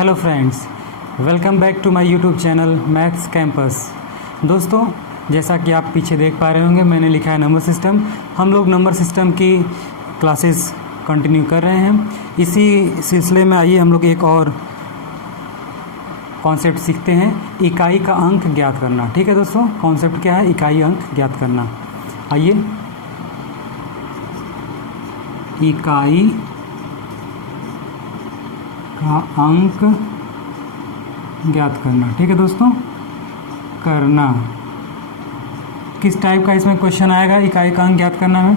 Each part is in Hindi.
Hello friends, welcome back to my YouTube channel maths campus. दोस्तों, जैसा कि आप पीछे देख पा रहे होंगे, मैंने लिखा है नंबर सिस्टम। हम लोग नंबर सिस्टम की क्लासेस कंटिन्यू कर रहे हैं। इसी सिलसिले में आइए हम लोग एक और कॉन्सेप्ट सीखते हैं, इकाई का अंक ज्ञात करना। ठीक है दोस्तों, कॉन्सेप्ट क्या है? इकाई अंक ज्ञात करना। आइए, इकाई का अंक ज्ञात करना। ठीक है दोस्तों, करना किस टाइप का इसमें क्वेश्चन आएगा? इकाई का अंक ज्ञात करना में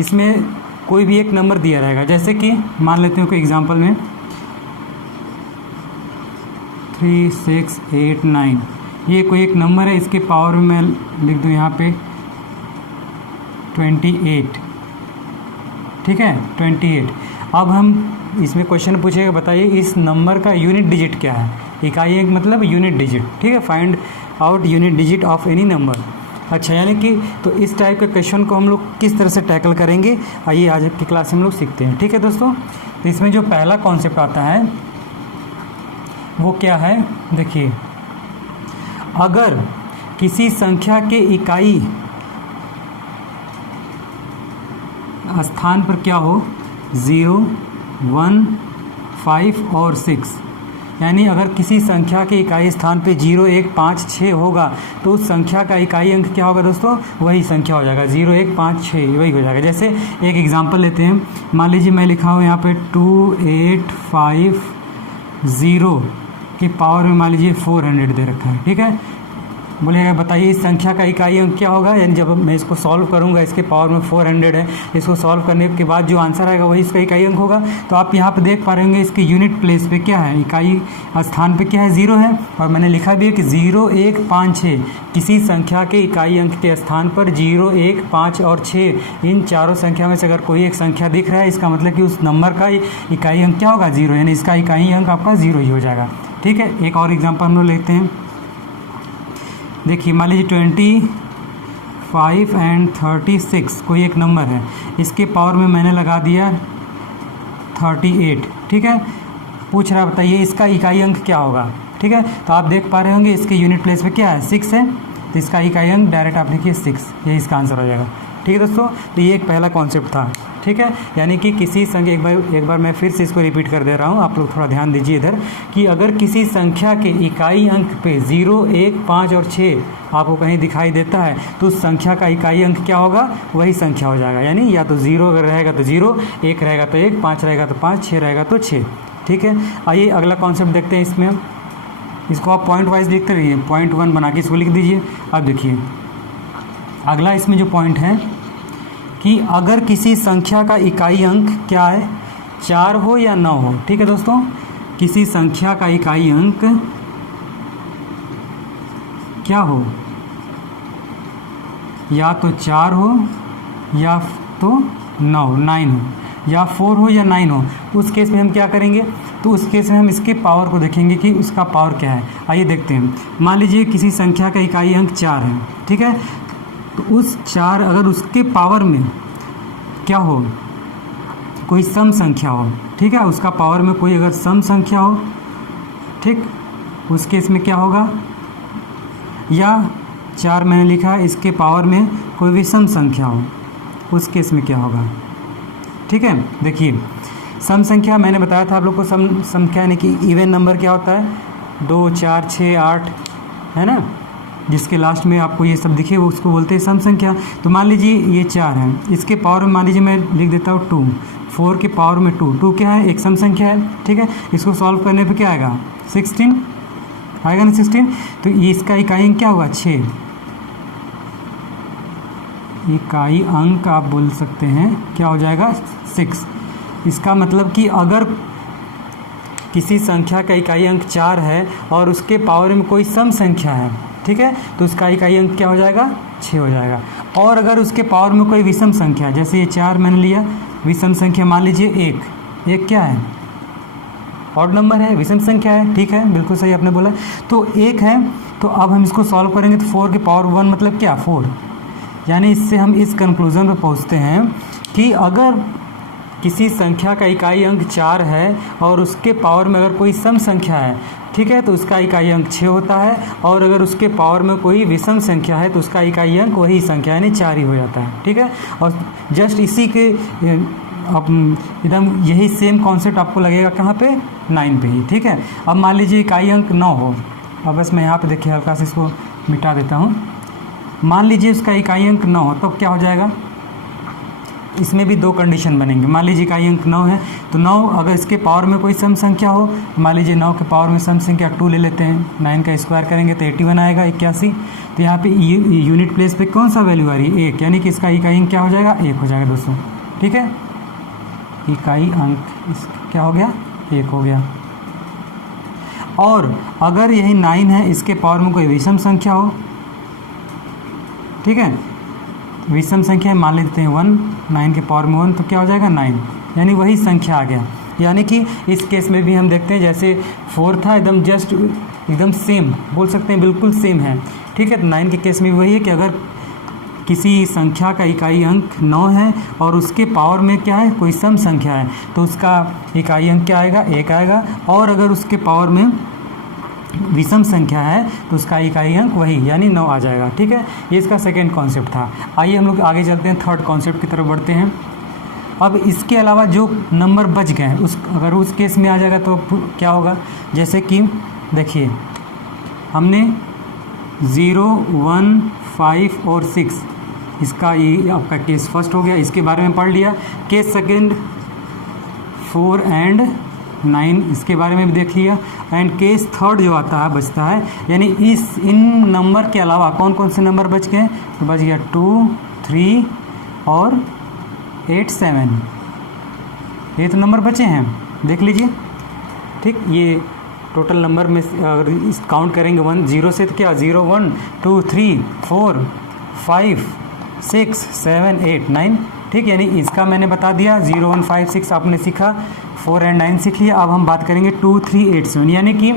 इसमें कोई भी एक नंबर दिया रहेगा। जैसे कि मान लेते हैं कोई एग्जांपल में 3, 6, 8, 9, ये कोई एक नंबर है। इसके पावर में मैं लिख दूँ यहाँ पे 28। ठीक है, 28। अब हम इसमें क्वेश्चन पूछेगा, बताइए इस नंबर का यूनिट डिजिट क्या है? इकाई अंक मतलब यूनिट डिजिट। ठीक है, find out unit digit of any number. अच्छा, यानी कि तो इस टाइप के क्वेश्चन को हम लोग किस तरह से टैकल करेंगे, आइए आज की क्लास में हम लोग सीखते हैं। ठीक है दोस्तों, तो इसमें जो पहला कॉन्सेप्ट आता है वो क्या है? देखिए, अगर किसी संख्या के इकाई स्थान पर क्या हो 0, 1, 5 और 6, यानी अगर किसी संख्या के इकाई स्थान पे 0, 1, 5, 6 होगा तो उस संख्या का इकाई अंक क्या होगा दोस्तों? वही संख्या हो जाएगा, 0, 1, 5, 6 वही हो जाएगा। जैसे एक एग्जांपल लेते हैं, मान लीजिए मैं लिखा हूँ यहाँ पे 2, 8, 5, 0 की पावर में मान लीजिए 400 दे रखा है। ठीक है, बोलिएगा बताइए इस संख्या का इकाई अंक क्या होगा? यानी जब मैं इसको सॉल्व करूंगा, इसके पावर में 400 है, इसको सॉल्व करने के बाद जो आंसर आएगा वही इसका इकाई अंक होगा। तो आप यहाँ पे देख पा रहे होंगे इसके यूनिट प्लेस पे क्या है, इकाई स्थान पे क्या है? 0 है। और मैंने लिखा भी है कि 0, 1, 5, 6 किसी संख्या के इकाई अंक के स्थान पर 0, 1, 5 और 6, इन चारों संख्या में से अगर कोई एक संख्या दिख रहा है, इसका मतलब कि उस नंबर का इकाई अंक क्या होगा? 0, यानी इसका इकाई अंक आपका 0 ही हो जाएगा। ठीक है, एक और एग्जाम्पल हम लोग लेते हैं। देखिए, मान लीजिए 25 एंड 36 कोई एक नंबर है, इसके पावर में मैंने लगा दिया 38। ठीक है, पूछ रहा है बताइए इसका इकाई अंक क्या होगा? ठीक है, तो आप देख पा रहे होंगे इसके यूनिट प्लेस पे क्या है? 6 है, तो इसका इकाई अंक डायरेक्ट आप लिखिए 6, यही इसका आंसर हो जाएगा। ठीक है दोस्तों, तो ये एक पहला कॉन्सेप्ट था। ठीक है, यानी कि किसी संख्या, एक बार मैं फिर से इसको रिपीट कर दे रहा हूँ, आप लोग थोड़ा ध्यान दीजिए इधर, कि अगर किसी संख्या के इकाई अंक पे 0, 1, 5 और 6 आपको कहीं दिखाई देता है तो उस संख्या का इकाई अंक क्या होगा? वही संख्या हो जाएगा। यानी या तो 0 अगर रहेगा तो 0, 1 रहेगा तो 1, 5 रहेगा तो 5, 6 रहेगा तो 6। ठीक है, आइए अगला कॉन्सेप्ट देखते हैं। इसमें इसको आप पॉइंट वाइज देखते रहिए, पॉइंट 1 बना के इसको लिख दीजिए। अब देखिए अगला इसमें जो पॉइंट है कि अगर किसी संख्या का इकाई अंक क्या है? 4 हो या 9 हो। ठीक है दोस्तों, किसी संख्या का इकाई अंक क्या हो? या तो 4 हो या तो 9 हो, या 4 हो या 9 हो। उस केस में हम क्या करेंगे? तो उस केस में हम इसके पावर को देखेंगे कि उसका पावर क्या है। आइए देखते हैं। मान लीजिए किसी संख्या का इकाई अंक 4 है। ठीक है, तो उस 4 अगर उसके पावर में क्या हो? कोई सम संख्या हो। ठीक है, उसका पावर में कोई अगर सम संख्या हो, ठीक, उस केस में क्या होगा? या 4 मैंने लिखा है, इसके पावर में कोई विषम संख्या हो, उस केस में क्या होगा? ठीक है, देखिए सम संख्या मैंने बताया था आप लोग को। सम संख्या यानी कि इवन नंबर क्या होता है? 2, 4, 6, 8 है ना, जिसके लास्ट में आपको ये सब दिखे वो उसको बोलते हैं सम संख्या। तो मान लीजिए ये 4 है, इसके पावर में मान लीजिए मैं लिख देता हूँ 2, 4 के पावर में 2 क्या है? एक सम संख्या है। ठीक है, इसको सॉल्व करने पे क्या आएगा? 16 आएगा ना, 16। तो इसका इकाई अंक क्या होगा? 6। इकाई अंक आप बोल सकते हैं क्या हो जाएगा? 6। इसका मतलब कि अगर किसी संख्या का इकाई अंक 4 है और उसके पावर में कोई सम संख्या है, ठीक है, तो उसका इकाई अंक क्या हो जाएगा? 6 हो जाएगा। और अगर उसके पावर में कोई विषम संख्या है, जैसे ये 4 मैंने लिया, विषम संख्या मान लीजिए 1 क्या है? ऑड नंबर है, विषम संख्या है। ठीक है, बिल्कुल सही आपने बोला। तो 1 है, तो अब हम इसको सॉल्व करेंगे तो 4 के पावर 1 मतलब क्या? 4। यानी इससे हम इस कंक्लूजन पर पहुंचते हैं कि अगर किसी संख्या का इकाई अंक 4 है और उसके पावर में अगर कोई सम संख्या है, ठीक है, तो उसका इकाई अंक 6 होता है, और अगर उसके पावर में कोई विषम संख्या है तो उसका इकाई अंक वही संख्या यानी 4 ही हो जाता है, ठीक है। और जस्ट इसी के अब एकदम यही सेम कॉन्सेप्ट आपको लगेगा कहाँ पे, 9 पे ही, ठीक है। अब मान लीजिए इकाई अंक 9 हो, अब बस मैं यहाँ पे देखिए हल्का से इसको मिटा देता हूँ। मान लीजिए उसका इकाई अंक 9 हो, तो क्या हो जाएगा, इसमें भी 2 कंडीशन बनेंगे। मान लीजिए इकाई अंक 9 है, तो 9 अगर इसके पावर में कोई सम संख्या हो, मान लीजिए 9 के पावर में सम संख्या 2 ले लेते हैं, 9 का स्क्वायर करेंगे तो 81 आएगा, 81। तो यहाँ पे यूनिट प्लेस पे कौन सा वैल्यू आ रही है, 1, यानी कि इसका इकाई अंक क्या हो जाएगा, 1 हो जाएगा दोस्तों, ठीक है। इकाई अंक क्या हो गया, 1 हो गया। और अगर यही 9 है, इसके पावर में कोई विषम संख्या हो, ठीक है, विषम संख्या मान लेते हैं 1, 9 के पावर में 1, तो क्या हो जाएगा 9, यानी वही संख्या आ गया। यानी कि इस केस में भी हम देखते हैं जैसे 4 था, एकदम जस्ट एकदम सेम बोल सकते हैं, बिल्कुल सेम है, ठीक है। तो 9 के केस में वही है कि अगर किसी संख्या का इकाई अंक 9 है और उसके पावर में क्या है, कोई सम संख्या है, तो उसका इकाई अंक क्या आएगा, 1 आएगा। और अगर उसके पावर में विषम संख्या है तो उसका इकाई अंक वही यानी 9 आ जाएगा, ठीक है। ये इसका सेकेंड कॉन्सेप्ट था। आइए हम लोग आगे चलते हैं, थर्ड कॉन्सेप्ट की तरफ बढ़ते हैं। अब इसके अलावा जो नंबर बच गए हैं अगर उस केस में आ जाएगा तो क्या होगा, जैसे कि देखिए हमने 0, 1, 5 और 6, इसका ये आपका केस फर्स्ट हो गया, इसके बारे में पढ़ लिया। केस सेकेंड 4 एंड 9, इसके बारे में भी देख लिया। एंड केस थर्ड जो आता है बचता है, यानी इन नंबर के अलावा कौन कौन से नंबर बच गए, तो बच गया 2, 3 और 8, 7, ये तो नंबर बचे हैं, देख लीजिए, ठीक। ये टोटल नंबर में अगर इस काउंट करेंगे 0 से तो क्या 0, 1, 2, 3, 4, 5, 6, 7, 8, 9, ठीक। यानी इसका मैंने बता दिया, 0, 1, 5, 6 आपने सीखा, 4 एंड 9 सीख लिया। अब हम बात करेंगे 2, 3, 8, 7, यानी कि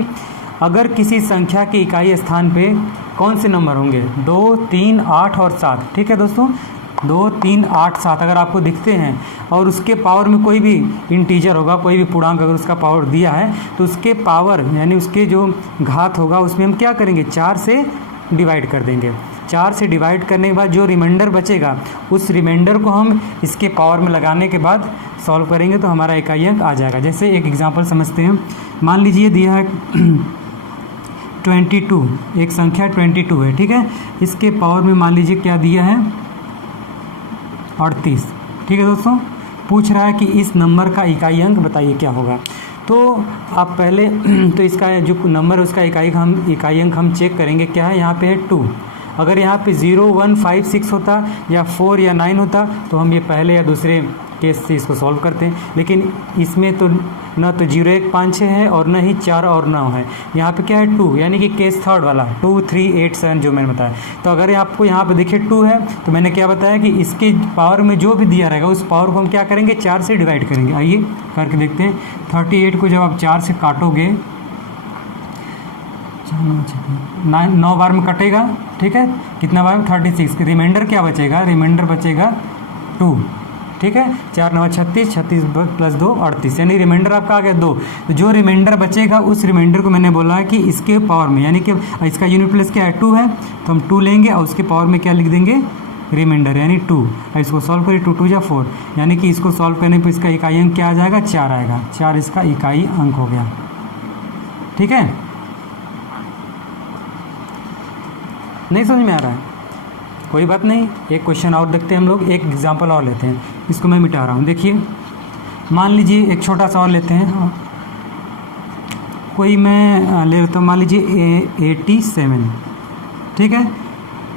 अगर किसी संख्या के इकाई स्थान पे कौन से नंबर होंगे, 2, 3, 8 और 7, ठीक है दोस्तों। 2, 3, 8, 7 अगर आपको दिखते हैं और उसके पावर में कोई भी इंटीजर होगा, कोई भी पूर्णांक अगर उसका पावर दिया है, तो उसके पावर यानी उसके जो घात होगा उसमें हम क्या करेंगे, 4 से डिवाइड कर देंगे। 4 से डिवाइड करने के बाद जो रिमाइंडर बचेगा उस रिमाइंडर को हम इसके पावर में लगाने के बाद सॉल्व करेंगे तो हमारा इकाई अंक आ जाएगा। जैसे एक एग्जांपल समझते हैं, मान लीजिए दिया है 22, एक संख्या 22 है, ठीक है। इसके पावर में मान लीजिए क्या दिया है, 38, ठीक है दोस्तों। पूछ रहा है कि इस नंबर का इकाई अंक बताइए क्या होगा। तो आप पहले तो इसका जो नंबर है उसका इकाई अंक हम चेक करेंगे, क्या है, यहाँ पे है 2। अगर यहाँ पे 0, 1, 5, 6 होता या 4 या 9 होता तो हम ये पहले या दूसरे केस से इसको सॉल्व करते हैं, लेकिन इसमें तो न तो 0, 1, 5, 6 है और न ही 4 और 9 है। यहाँ पे क्या है 2, यानी कि केस थर्ड वाला 2, 3, 8, 7 जो मैंने बताया। तो अगर आपको यहाँ पे देखिए 2 है तो मैंने क्या बताया कि इसके पावर में जो भी दिया रहेगा उस पावर को हम क्या करेंगे, 4 से डिवाइड करेंगे। आइए करके देखते हैं। 38 को जब आप 4 से काटोगे, 9 बार में कटेगा, ठीक है, कितना बार, 36। रिमाइंडर क्या बचेगा, रिमाइंडर बचेगा 2, ठीक है। 4, 9, 36, 36 प्लस 2 38, यानी रिमाइंडर आपका आ गया 2। तो जो रिमाइंडर बचेगा उस रिमाइंडर को मैंने बोला है कि इसके पावर में, यानी कि इसका यूनिट प्लेस क्या है 2 है, तो हम 2 लेंगे और उसके पावर में क्या लिख देंगे, रिमाइंडर यानी 2। और इसको सॉल्व करिए, 2, 2 या 4, यानी कि इसको सॉल्व करने पर इसका इकाई अंक क्या आ जाएगा, 4 आएगा। 4 इसका इकाई अंक हो गया, ठीक है। नहीं समझ में आ रहा है, कोई बात नहीं, एक क्वेश्चन और देखते हैं हम लोग, एक एग्जांपल और लेते हैं। इसको मैं मिटा रहा हूँ, देखिए मान लीजिए एक छोटा सा और लेते हैं, कोई मैं ले लेता हूँ, मान लीजिए 87, ठीक है।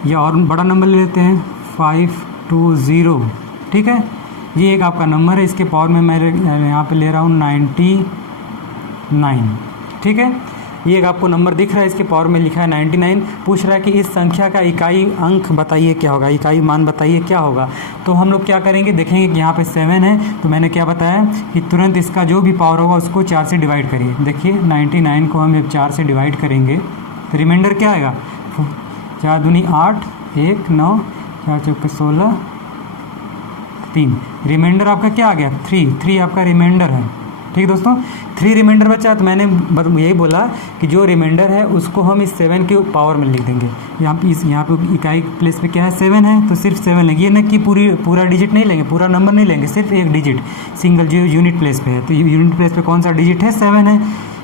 या और बड़ा नंबर ले लेते हैं 520, ठीक है। ये एक आपका नंबर है, इसके पावर में मैं यहाँ पे ले रहा हूँ 99, ठीक है। ये एक आपको नंबर दिख रहा है, इसके पावर में लिखा है 99। पूछ रहा है कि इस संख्या का इकाई अंक बताइए क्या होगा, इकाई मान बताइए क्या होगा। तो हम लोग क्या करेंगे, देखेंगे कि यहाँ पे 7 है, तो मैंने क्या बताया कि तुरंत इसका जो भी पावर होगा उसको 4 से डिवाइड करिए। देखिए 99 को हम जब 4 से डिवाइड करेंगे तो रिमाइंडर क्या आएगा, 4 दूनी 8, 1, 9, 4 चौके 16, 3, रिमाइंडर आपका क्या आ गया 3 आपका रिमाइंडर है। ठीक है दोस्तों, 3 रिमाइंडर बचा, तो मैंने यही बोला कि जो रिमाइंडर है उसको हम इस 7 के पावर में लिख देंगे। यहाँ पे इकाई प्लेस पे क्या है 7 है, तो सिर्फ 7 लेंगे, ये ना कि पूरा डिजिट नहीं लेंगे, पूरा नंबर नहीं लेंगे, सिर्फ एक डिजिट सिंगल जो यूनिट प्लेस पे है। तो यूनिट प्लेस पे कौन सा डिजिट है 7 है,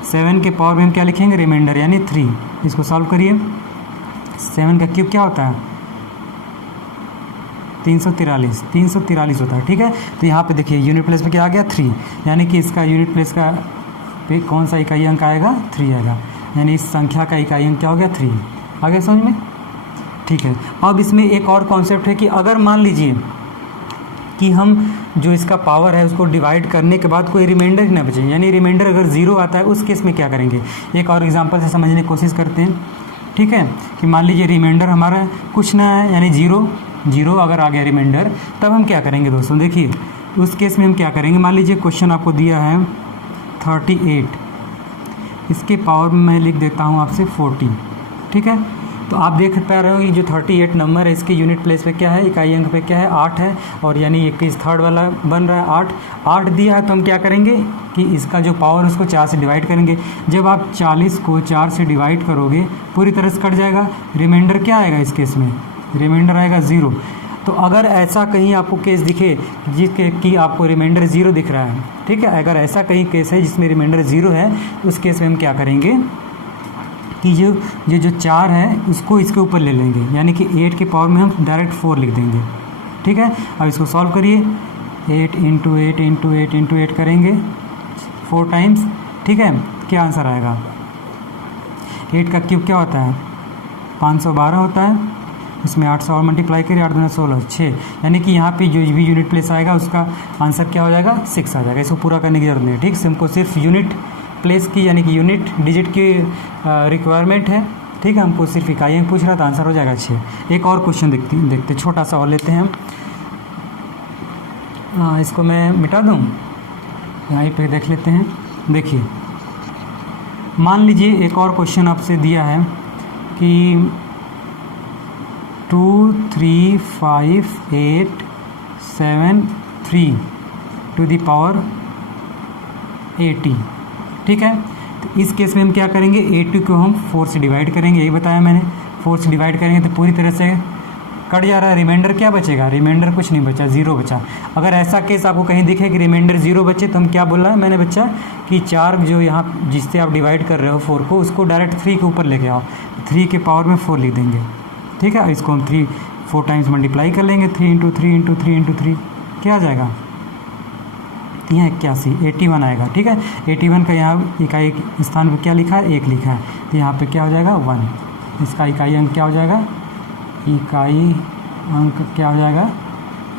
7 के पावर में हम क्या लिखेंगे रिमाइंडर यानी 3। इसको सॉल्व करिए, 7 का क्यूब क्या होता है 343 होता है। ठीक है, तो यहाँ पे देखिए यूनिट प्लेस पे क्या आ गया 3, यानी कि इसका यूनिट प्लेस का पे कौन सा इकाई अंक आएगा 3 आएगा, यानी इस संख्या का इकाई अंक क्या हो गया 3। आ गया समझ में? ठीक है, अब इसमें एक और कॉन्सेप्ट है कि अगर मान लीजिए कि हम जो इसका पावर है उसको डिवाइड करने के बाद कोई रिमाइंडर ही ना बचे, यानी रिमाइंडर अगर 0 आता है, उस केस में क्या करेंगे, एक और एग्जांपल से समझने की कोशिश करते हैं। ठीक है, कि मान लीजिए रिमाइंडर हमारा कुछ ना है, यानी 0 अगर आ गया रिमाइंडर, तब हम क्या करेंगे दोस्तों, देखिए उस केस में हम क्या करेंगे। मान लीजिए क्वेश्चन आपको दिया है 38, इसके पावर में मैं लिख देता हूँ आपसे 40। ठीक है, तो आप देख पा रहे हो कि जो 38 नंबर है इसके यूनिट प्लेस पे क्या है, इकाई अंक पे क्या है 8 है, और यानी 21 थर्ड वाला बन रहा है 8 दिया है, तो हम क्या करेंगे कि इसका जो पावर है उसको 4 से डिवाइड करेंगे। जब आप 40 को 4 से डिवाइड करोगे पूरी तरह से कट जाएगा, रिमाइंडर क्या आएगा इस केस में, रिमाइंडर आएगा 0। तो अगर ऐसा कहीं आपको केस दिखे जिसके कि आपको रिमाइंडर 0 दिख रहा है, ठीक है, अगर ऐसा कहीं केस है जिसमें रिमाइंडर 0 है, उस केस में हम क्या करेंगे कि जो 4 है उसको इसके ऊपर ले लेंगे, यानी कि 8 के पावर में हम डायरेक्ट 4 लिख देंगे। ठीक है, अब इसको सॉल्व करिए, 8 × 8 × 8 × 8 करेंगे 4 टाइम्स। ठीक है, क्या आंसर आएगा, 8 का क्यूब क्या होता है 512 होता है, इसमें 8 से और मल्टीप्लाई करिए, 8 दूना 16 6, यानी कि यहाँ पे जो भी यूनिट प्लेस आएगा उसका आंसर क्या हो जाएगा 6 आ जाएगा। इसको पूरा करने की जरूरत नहीं है। ठीक, हमको सिर्फ यूनिट प्लेस की यानी कि यूनिट डिजिट की रिक्वायरमेंट है। ठीक है, हमको सिर्फ इकाई अंक पूछ रहा था, आंसर हो जाएगा 6। एक और क्वेश्चन देखते छोटा सा और लेते हैं, इसको मैं मिटा दूँ, यहाँ पे देख लेते हैं। देखिए मान लीजिए एक और क्वेश्चन आपसे दिया है कि 2 3 5 8 7 3 टू द पावर 80। ठीक है, तो इस केस में हम क्या करेंगे, 80 को हम 4 से डिवाइड करेंगे, यही बताया मैंने। 4 से डिवाइड करेंगे तो पूरी तरह से कट जा रहा है, रिमाइंडर क्या बचेगा, रिमाइंडर कुछ नहीं बचा, 0 बचा। अगर ऐसा केस आपको कहीं दिखे कि रिमाइंडर 0 बचे, तो हम क्या बोल रहा है मैंने बच्चा कि 4 जो यहाँ जिससे आप डिवाइड कर रहे हो 4 को, उसको डायरेक्ट 3 के ऊपर लेके आओ, 3 के पावर में 4 लिख देंगे। ठीक है, इसको हम 4 टाइम्स मल्टीप्लाई कर लेंगे, 3 × 3 × 3 × 3 क्या आ जाएगा, यहाँ 81 81 आएगा। ठीक है, 81 का यहाँ इकाई स्थान पे क्या लिखा है 1 लिखा है, तो यहाँ पे क्या हो जाएगा 1। इसका इकाई अंक क्या हो जाएगा, इकाई अंक क्या हो जाएगा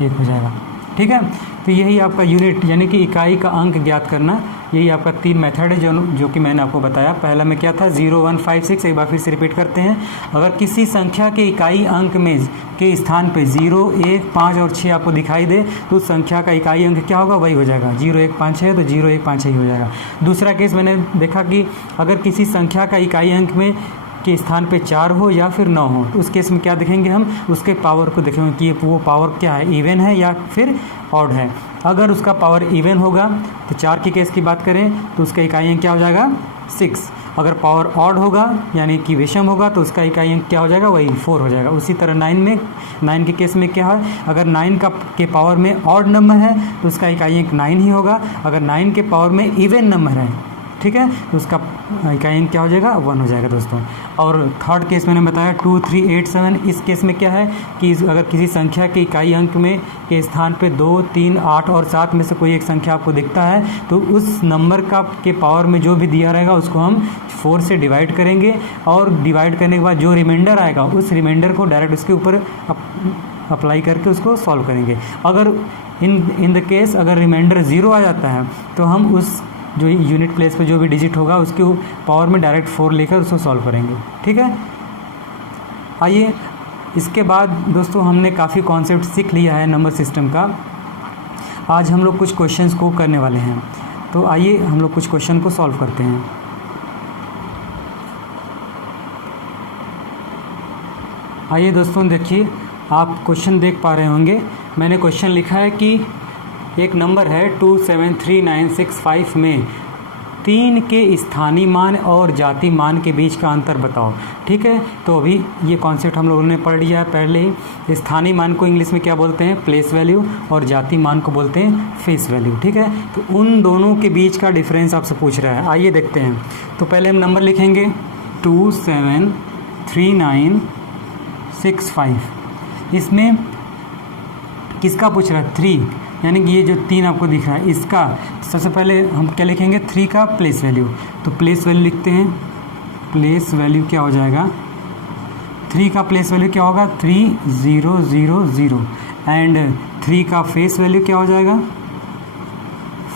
1 हो जाएगा। ठीक है, तो यही आपका यूनिट यानी कि इकाई का अंक ज्ञात करना, यही आपका 3 मेथड है जो कि मैंने आपको बताया। पहला में क्या था 0 1 5 6, एक बार फिर से रिपीट करते हैं। अगर किसी संख्या के इकाई अंक में के स्थान पे 0 1 5 और 6 आपको दिखाई दे, तो उस संख्या का इकाई अंक क्या होगा वही हो जाएगा, 0 1 5 6 तो 0 1 5 6 ही हो जाएगा। दूसरा केस मैंने देखा कि अगर किसी संख्या का इकाई अंक में के स्थान पे 4 हो या फिर 9 हो, तो उस केस में क्या देखेंगे हम, उसके पावर को देखेंगे कि वो पावर क्या है, इवन है या फिर ऑड है। अगर उसका पावर इवन होगा तो 4 की केस की बात करें तो उसका इकाई अंक क्या हो जाएगा 6। अगर पावर ऑड होगा यानी कि विषम होगा तो उसका इकाई अंक क्या हो जाएगा, वही 4 हो जाएगा। उसी तरह 9 के केस में क्या है, अगर 9 के पावर में ऑड नंबर है तो उसका इकाई अंक 9 ही होगा। अगर 9 के पावर में इवन नंबर है, ठीक है, तो उसका इकाई अंक क्या हो जाएगा 1 हो जाएगा दोस्तों। और थर्ड केस मैंने बताया 2 3 8 7, इस केस में क्या है कि अगर किसी संख्या के इकाई अंक में के स्थान पे 2 3 8 और 7 में से कोई एक संख्या आपको दिखता है, तो उस नंबर का के पावर में जो भी दिया रहेगा उसको हम 4 से डिवाइड करेंगे, और डिवाइड करने के बाद जो रिमाइंडर आएगा उस रिमाइंडर को डायरेक्ट उसके ऊपर अप्लाई करके उसको सॉल्व करेंगे। अगर इन द केस अगर रिमाइंडर 0 आ जाता है तो हम उस जो यूनिट प्लेस पे जो भी डिजिट होगा उसके पावर में डायरेक्ट 4 लेकर उसको सॉल्व करेंगे। ठीक है, आइए इसके बाद दोस्तों हमने काफ़ी कॉन्सेप्ट सीख लिया है नंबर सिस्टम का। आज हम लोग कुछ क्वेश्चंस को करने वाले हैं, तो आइए हम लोग कुछ क्वेश्चन को सॉल्व करते हैं। आइए दोस्तों देखिए, आप क्वेश्चन देख पा रहे होंगे मैंने क्वेश्चन लिखा है कि एक नंबर है 273965 में 3 के स्थानीय मान और जाति मान के बीच का अंतर बताओ। ठीक है, तो अभी ये कॉन्सेप्ट हम लोगों ने पढ़ लिया है पहले ही। स्थानीय मान को इंग्लिश में क्या बोलते हैं? प्लेस वैल्यू, और जाति मान को बोलते हैं फेस वैल्यू। ठीक है, तो उन दोनों के बीच का डिफरेंस आपसे पूछ रहा है। आइए देखते हैं। तो पहले हम नंबर लिखेंगे 273965। इसमें किसका पूछ रहा है? 3, यानी कि ये जो 3 आपको दिख रहा है इसका सबसे पहले हम क्या लिखेंगे? 3 का प्लेस वैल्यू। तो प्लेस वैल्यू लिखते हैं। प्लेस वैल्यू क्या हो जाएगा? 3 का प्लेस वैल्यू क्या होगा? 3000। एंड 3 का फेस वैल्यू क्या हो जाएगा?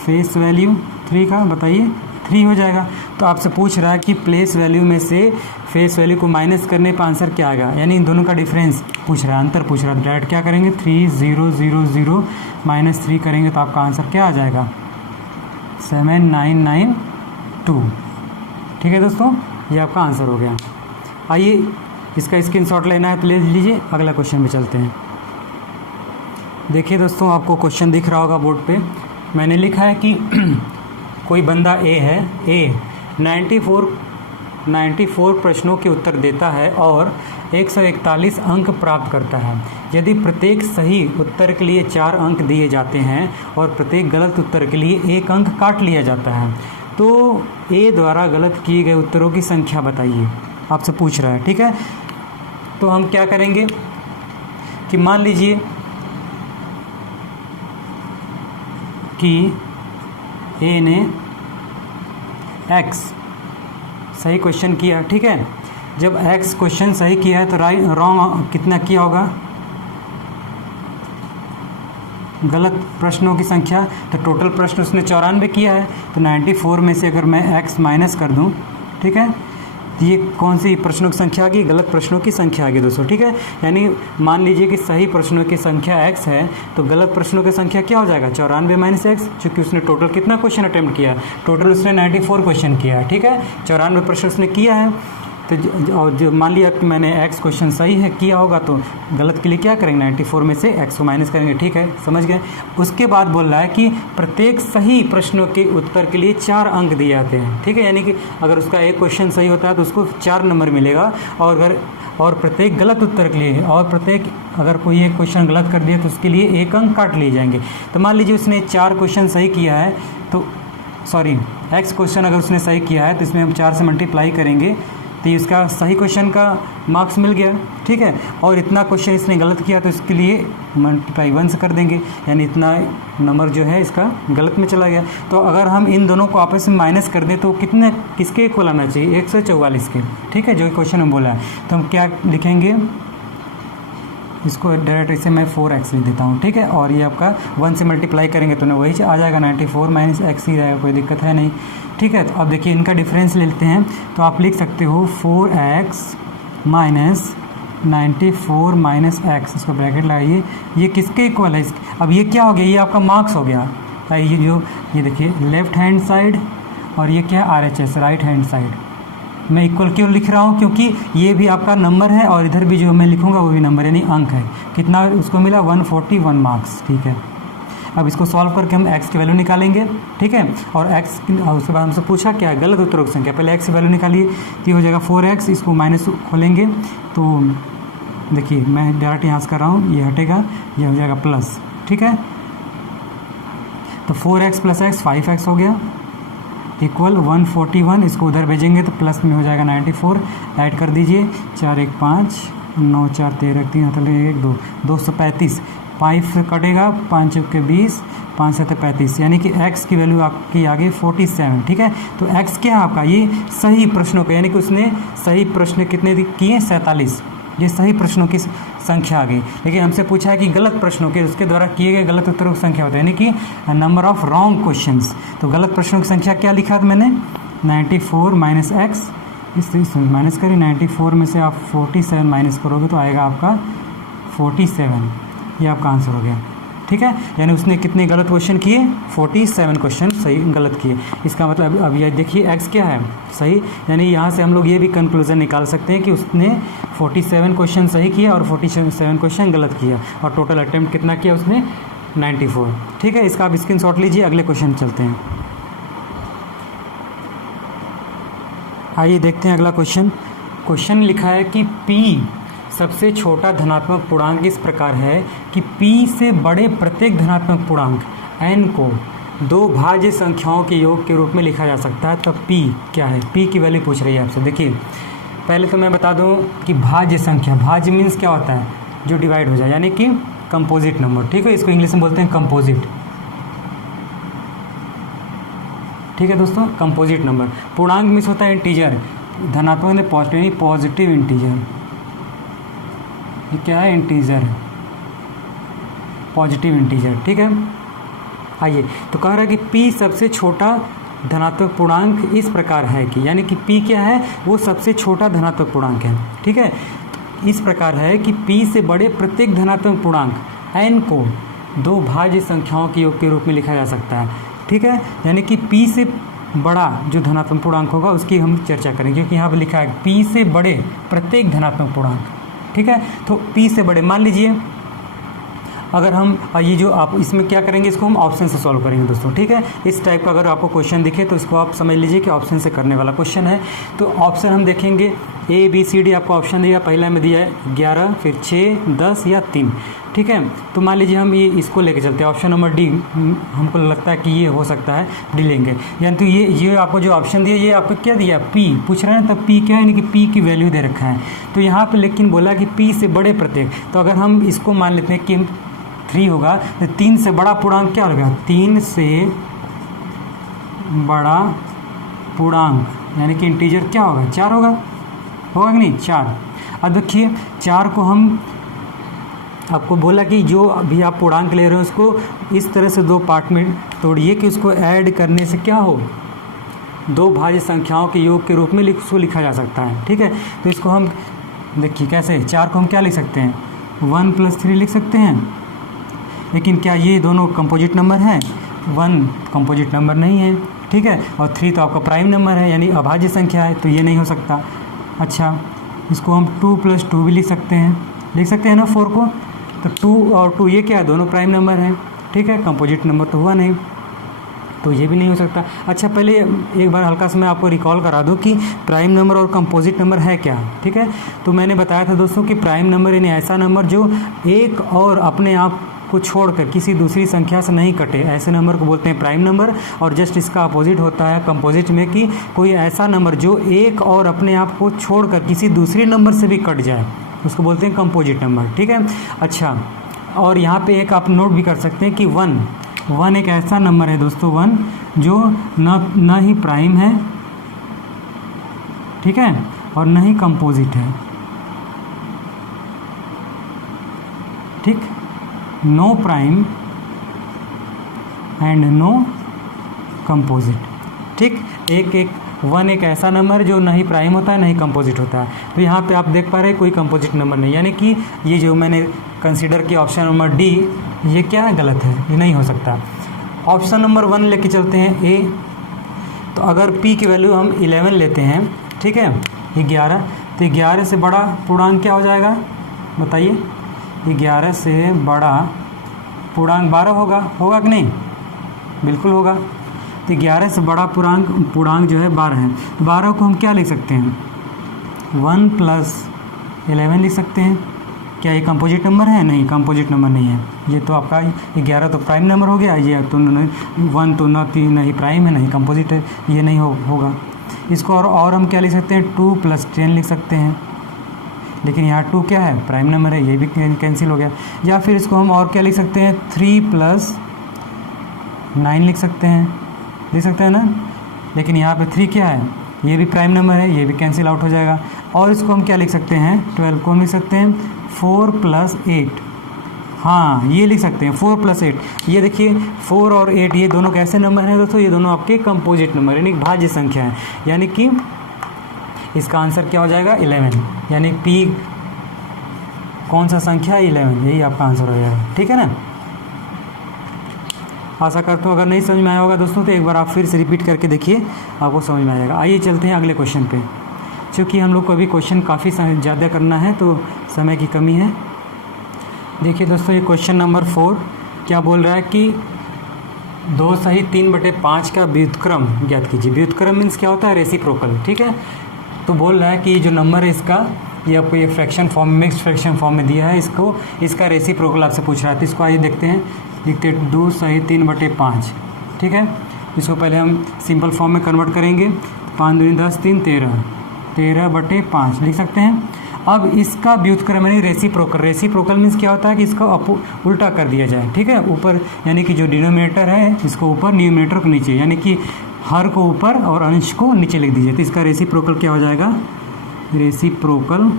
फेस वैल्यू 3 का बताइए 3 हो जाएगा। तो आपसे पूछ रहा है कि प्लेस वैल्यू में से फेस वैल्यू को माइनस करने पर आंसर क्या आएगा, यानी इन दोनों का डिफरेंस पूछ रहा है, अंतर पूछ रहा है। डायरेक्ट क्या करेंगे? 3000 माइनस 3 करेंगे तो आपका आंसर क्या आ जाएगा? 7992। ठीक है दोस्तों, ये आपका आंसर हो गया। आइए इसका स्क्रीनशॉट लेना है तो ले लीजिए। अगला क्वेश्चन में चलते हैं। देखिए दोस्तों, आपको क्वेश्चन दिख रहा होगा बोर्ड पे। मैंने लिखा है कि कोई बंदा ए है, ए 94 प्रश्नों के उत्तर देता है और 141 अंक प्राप्त करता है। यदि प्रत्येक सही उत्तर के लिए 4 अंक दिए जाते हैं और प्रत्येक गलत उत्तर के लिए 1 अंक काट लिया जाता है, तो ए द्वारा गलत किए गए उत्तरों की संख्या बताइए, आपसे पूछ रहा है। ठीक है, तो हम क्या करेंगे कि मान लीजिए कि ए ने x सही क्वेश्चन किया। ठीक है, जब x क्वेश्चन सही किया है तो रॉन्ग कितना किया होगा? गलत प्रश्नों की संख्या। तो टोटल प्रश्न उसने 94 किया है, तो 94 में से अगर मैं x माइनस कर दूं, ठीक है, तो ये कौन सी प्रश्नों की संख्या आ गई? गलत प्रश्नों की संख्या आ गई दोस्तों। ठीक है, यानी मान लीजिए कि सही प्रश्नों की संख्या x है, तो गलत प्रश्नों की संख्या क्या हो जाएगा? 94 माइनस x, चूँकि उसने टोटल कितना क्वेश्चन अटेम्प्ट किया? टोटल उसने 94 क्वेश्चन किया है। ठीक है, 94 प्रश्न उसने किया है, तो जो मान लिया कि मैंने x क्वेश्चन सही है किया होगा, तो गलत के लिए क्या करेंगे? 94 में से x को माइनस करेंगे। ठीक है, समझ गए। उसके बाद बोल रहा है कि प्रत्येक सही प्रश्नों के उत्तर के लिए 4 अंक दिए जाते हैं। ठीक है, यानी कि अगर उसका एक क्वेश्चन सही होता है तो उसको 4 नंबर मिलेगा, और प्रत्येक गलत उत्तर के लिए, और प्रत्येक अगर कोई एक क्वेश्चन गलत कर दिया तो उसके लिए 1 अंक काट लिए जाएंगे। तो मान लीजिए उसने 4 क्वेश्चन सही किया है, तो x क्वेश्चन अगर उसने सही किया है तो इसमें हम 4 से मल्टीप्लाई करेंगे तो इसका सही क्वेश्चन का मार्क्स मिल गया। ठीक है, और इतना क्वेश्चन इसने गलत किया तो इसके लिए मल्टीप्लाई 1 से कर देंगे, यानी इतना नंबर जो है इसका गलत में चला गया। तो अगर हम इन दोनों को आपस में माइनस कर दें तो कितने किसके इक्वल आना चाहिए? 144 के। ठीक है, जो क्वेश्चन में बोला है, तो हम क्या लिखेंगे? इसको डायरेक्ट इसे मैं 4x लिख देता हूँ। ठीक है, और ये आपका 1 से मल्टीप्लाई करेंगे तो ना वही आ जाएगा, 94 माइनस x ही रहेगा, कोई दिक्कत है नहीं। ठीक है, तो अब देखिए इनका डिफरेंस लेते हैं, तो आप लिख सकते हो 4x माइनस 94 माइनस x, इसको ब्रैकेट लगाइए, ये किसके इक्वल है? अब ये क्या हो गया? ये आपका मार्क्स हो गया। ये देखिए लेफ्ट हैंड साइड, और ये क्या है? RHS right hand side. मैं इक्वल क्यों लिख रहा हूँ? क्योंकि ये भी आपका नंबर है और इधर भी जो मैं लिखूँगा वो भी नंबर, यानी अंक है। कितना उसको मिला? 141 मार्क्स। ठीक है, अब इसको सॉल्व करके हम x की वैल्यू निकालेंगे। ठीक है, और उसके बाद हमसे पूछा क्या? गलत उत्तरों की संख्या। पहले x की वैल्यू निकालिए, तो ये हो जाएगा 4x, इसको माइनस खोलेंगे तो देखिए मैं डायरेक्ट यहाँ से कर रहा हूँ, ये हटेगा, ये हो जाएगा प्लस। ठीक है, तो 4x प्लस x 5x हो गया, इक्वल 141। इसको उधर भेजेंगे तो प्लस में हो जाएगा 94। ऐड कर दीजिए, 4 1 5 9 4 13 3 1 2 235। 5 से कटेगा, 5 के 20, 5 से 35, यानी कि x की वैल्यू आपकी आ गई 47। ठीक है, तो x क्या है आपका? ये सही प्रश्नों का, यानी कि उसने सही प्रश्न कितने किए? 47। ये सही प्रश्नों की संख्या आ गई। लेकिन हमसे पूछा है कि गलत प्रश्नों के, उसके द्वारा किए गए गलत उत्तरों की संख्या होती है, यानी कि नंबर ऑफ रॉन्ग क्वेश्चंस। तो गलत प्रश्नों की संख्या क्या लिखा था मैंने? 94 माइनस एक्स, इस माइनस करिए, 94 में से आप 47 माइनस करोगे तो आएगा आपका 47। ये आपका आंसर हो गया। ठीक है, यानी उसने कितने गलत क्वेश्चन किए, 47 क्वेश्चन सही गलत किए। इसका मतलब अब ये देखिए x क्या है, सही, यानी यहाँ से हम लोग ये भी कंक्लूजन निकाल सकते हैं कि उसने 47 क्वेश्चन सही किया और 47 क्वेश्चन गलत किया, और टोटल अटेम्प्ट कितना किया उसने, 94। ठीक है, इसका आप स्क्रीनशॉट लीजिए। अगले क्वेश्चन चलते हैं। आइए देखते हैं अगला क्वेश्चन लिखा है कि P सबसे छोटा धनात्मक पूर्णांक इस प्रकार है कि P से बड़े प्रत्येक धनात्मक पूर्णांक n को दो भाज्य संख्याओं के योग के रूप में लिखा जा सकता है। तब P क्या है, P की वैल्यू पूछ रही है आपसे। देखिए पहले तो मैं बता दूं कि भाज्य संख्या, भाज्य मीन्स क्या होता है, जो डिवाइड हो जाए, यानी कि कंपोजिट नंबर। ठीक है, इसको इंग्लिश में बोलते हैं कंपोजिट। ठीक है दोस्तों, कंपोजिट नंबर। पूर्णांक मीन्स होता है इंटीजर, धनात्मक ने पॉजिटिव, यानी पॉजिटिव इंटीजर। ये क्या है, इंटीजर, पॉजिटिव इंटीजर। ठीक है, आइए तो कह रहा है कि P सबसे छोटा धनात्मक पूर्णांक इस प्रकार है कि, यानी कि P क्या है, वो सबसे छोटा धनात्मक पूर्णांक है। ठीक है, इस प्रकार है कि P से बड़े प्रत्येक धनात्मक पूर्णांक n को दो भाज्य संख्याओं के योग के रूप में लिखा जा सकता है। ठीक है, यानी कि P से बड़ा जो धनात्मक पूर्णांक होगा उसकी हम चर्चा करेंगे, क्योंकि यहाँ पर लिखा है P से बड़े प्रत्येक धनात्मक पूर्णांक। ठीक है, तो P से बड़े, मान लीजिए अगर हम ये जो आप इसमें क्या करेंगे, इसको हम ऑप्शन से सॉल्व करेंगे दोस्तों। ठीक है, इस टाइप का अगर आपको क्वेश्चन दिखे तो इसको आप समझ लीजिए कि ऑप्शन से करने वाला क्वेश्चन है। तो ऑप्शन हम देखेंगे, A B C D आपको ऑप्शन दिया, पहला में दिया है 11, फिर 6, 10 या 3। ठीक है, तो मान लीजिए हम ये इसको लेके चलते हैं, ऑप्शन नंबर डी, हमको लगता है कि ये हो सकता है, डी लेंगे। यानी तो ये आपको जो ऑप्शन दिया, ये आपको क्या दिया, P पूछ रहे हैं, तब P क्या है, यानी कि P की वैल्यू दे रखा है। तो यहाँ पे लेकिन बोला कि P से बड़े प्रत्येक, तो अगर हम इसको मान लेते हैं कि 3 होगा, तो 3 से बड़ा पूर्णांक क्या होगा, 3 से बड़ा पूर्णांक यानी कि इंटीजर क्या होगा, 4 होगा कि नहीं, 4। अब देखिए 4 को हम, आपको बोला कि जो अभी आप पूर्णांक ले रहे हो उसको इस तरह से दो पार्ट में तोड़िए कि उसको ऐड करने से क्या हो, दो भाज्य संख्याओं के योग के रूप में उसको लिखा जा सकता है। ठीक है, तो इसको हम देखिए कैसे, 4 को हम क्या लिख सकते हैं, 1 + 3 लिख सकते हैं। लेकिन क्या ये दोनों कंपोजिट नंबर हैं, 1 कंपोजिट नंबर नहीं है। ठीक है, और 3 तो आपका प्राइम नंबर है, यानी अभाज्य संख्या है, तो ये नहीं हो सकता। अच्छा, इसको हम 2 + 2 भी लिख सकते हैं ना 4 को, तो 2 और 2 ये क्या है, दोनों प्राइम नंबर हैं। ठीक है, कंपोजिट नंबर तो हुआ नहीं, तो ये भी नहीं हो सकता। अच्छा, पहले एक बार हल्का सा मैं आपको रिकॉल करा दूं कि प्राइम नंबर और कंपोजिट नंबर है क्या। ठीक है, तो मैंने बताया था दोस्तों कि प्राइम नंबर यानी ऐसा नंबर जो एक और अपने आप को छोड़कर किसी दूसरी संख्या से नहीं कटे, ऐसे नंबर को बोलते हैं प्राइम नंबर। और जस्ट इसका अपोजिट होता है कंपोजिट में कि कोई ऐसा नंबर जो एक और अपने आप को छोड़कर किसी दूसरे नंबर से भी कट जाए, उसको बोलते हैं कंपोजिट नंबर। ठीक है, अच्छा, और यहाँ पे एक आप नोट भी कर सकते हैं कि 1 एक ऐसा नंबर है दोस्तों, 1 जो न ही प्राइम है, ठीक है, और न ही कंपोजिट है। ठीक, no prime and no composite. ठीक, 1 एक ऐसा नंबर जो ना ही प्राइम होता है ना ही कंपोजिट होता है। तो यहाँ पे आप देख पा रहे हैं कोई कंपोजिट नंबर नहीं, यानी कि ये जो मैंने कंसीडर किया ऑप्शन नंबर डी, ये क्या है, गलत है, ये नहीं हो सकता। ऑप्शन नंबर 1 लेके चलते हैं, ए। तो अगर P की वैल्यू हम 11 लेते हैं, ठीक है, 11, तो 11 से बड़ा पूर्णांक क्या हो जाएगा, बताइए। 11 से बड़ा पूर्णांक 12 होगा कि नहीं, बिल्कुल होगा। तो 11 से बड़ा पूर्णांक जो है 12 है। तो 12 को हम क्या लिख सकते हैं, 1 + 11 लिख सकते हैं। क्या ये कंपोजिट नंबर है, नहीं, कंपोजिट नंबर नहीं है। ये तो आपका 11 तो प्राइम नंबर हो गया, ये तो 1 तो न ही प्राइम है, नहीं कंपोजिट है, ये नहीं होगा। इसको और हम क्या लिख सकते हैं, 2 + 10 लिख सकते हैं। लेकिन यहाँ 2 क्या है, प्राइम नंबर है, ये भी कैंसिल हो गया। या फिर इसको हम और क्या लिख सकते हैं, 3 + 9 लिख सकते हैं ना। लेकिन यहाँ पे 3 क्या है, ये भी प्राइम नंबर है, ये भी कैंसिल आउट हो जाएगा। और इसको हम क्या लिख सकते हैं, 12 को हम लिख सकते हैं 4 + 8। हाँ, ये लिख सकते हैं 4 + 8। ये देखिए 4 और 8 ये दोनों कैसे नंबर हैं दोस्तों, ये दोनों आपके कंपोजिट नंबर यानी भाज्य संख्या है। यानी कि इसका आंसर क्या हो जाएगा, 11, यानी P कौन सा संख्या है, 11, यही आपका आंसर हो जाएगा। ठीक है ना। आशा करता हूँ अगर नहीं समझ में आया होगा दोस्तों तो एक बार आप फिर से रिपीट करके देखिए, आपको समझ में आ जाएगा। आइए चलते हैं अगले क्वेश्चन पे। चूँकि हम लोग को अभी क्वेश्चन काफ़ी ज़्यादा करना है तो समय की कमी है। देखिए दोस्तों, ये क्वेश्चन नंबर 4 क्या बोल रहा है कि 2 सही 3/5 का व्युत्क्रम ज्ञात कीजिए। व्युत्क्रम मीन्स क्या होता है? रेसिप्रोकल, ठीक है। तो बोल रहा है कि जो नंबर है इसका, ये आपको ये fraction form, mixed fraction form में दिया है, इसको इसका रेसिप्रोकल आपसे पूछ रहा है। तो इसको आइए देखते हैं। लिखते 2 सही 3/5, ठीक है। इसको पहले हम सिंपल फॉर्म में कन्वर्ट करेंगे। 5 दूनी 10, 3 13, 13/5 लिख सकते हैं। अब इसका व्युत्क्रम यानी रेसिप्रोकल, रेसिप्रोकल मीन्स क्या होता है कि इसको उल्टा कर दिया जाए, ठीक है। ऊपर यानी कि जो डिनोमिनेटर है इसको ऊपर, न्यूमरेटर को नीचे, यानी कि हर को ऊपर और अंश को नीचे लिख दीजिए। तो इसका रेसिप्रोकल क्या हो जाएगा? रेसिप्रोकल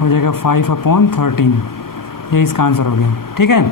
हो जाएगा 5/13। ये इसका आंसर हो गया, ठीक है।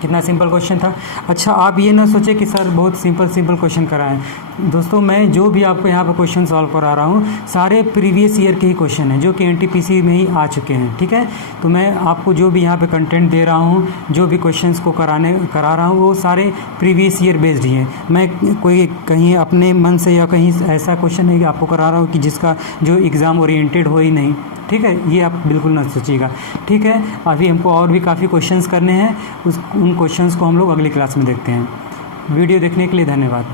कितना सिंपल क्वेश्चन था। अच्छा, आप ये ना सोचे कि सर बहुत सिंपल क्वेश्चन कराएं। दोस्तों, मैं जो भी आपको यहाँ पर क्वेश्चन सॉल्व करा रहा हूँ सारे प्रीवियस ईयर के ही क्वेश्चन हैं जो कि एनटीपीसी में ही आ चुके हैं, ठीक है। तो मैं आपको जो भी यहाँ पे कंटेंट दे रहा हूँ, जो भी क्वेश्चंस को करा रहा हूँ, वो सारे प्रीवियस ईयर बेस्ड ही हैं। मैं कोई कहीं अपने मन से या कहीं ऐसा क्वेश्चन नहीं आपको करा रहा हूँ कि जिसका जो एग्ज़ाम ओरिएंटेड हो ही नहीं, ठीक है। ये आप बिल्कुल ना सोचिएगा, ठीक है। अभी हमको और भी काफ़ी क्वेश्चंस करने हैं, उन क्वेश्चंस को हम लोग अगली क्लास में देखते हैं। वीडियो देखने के लिए धन्यवाद।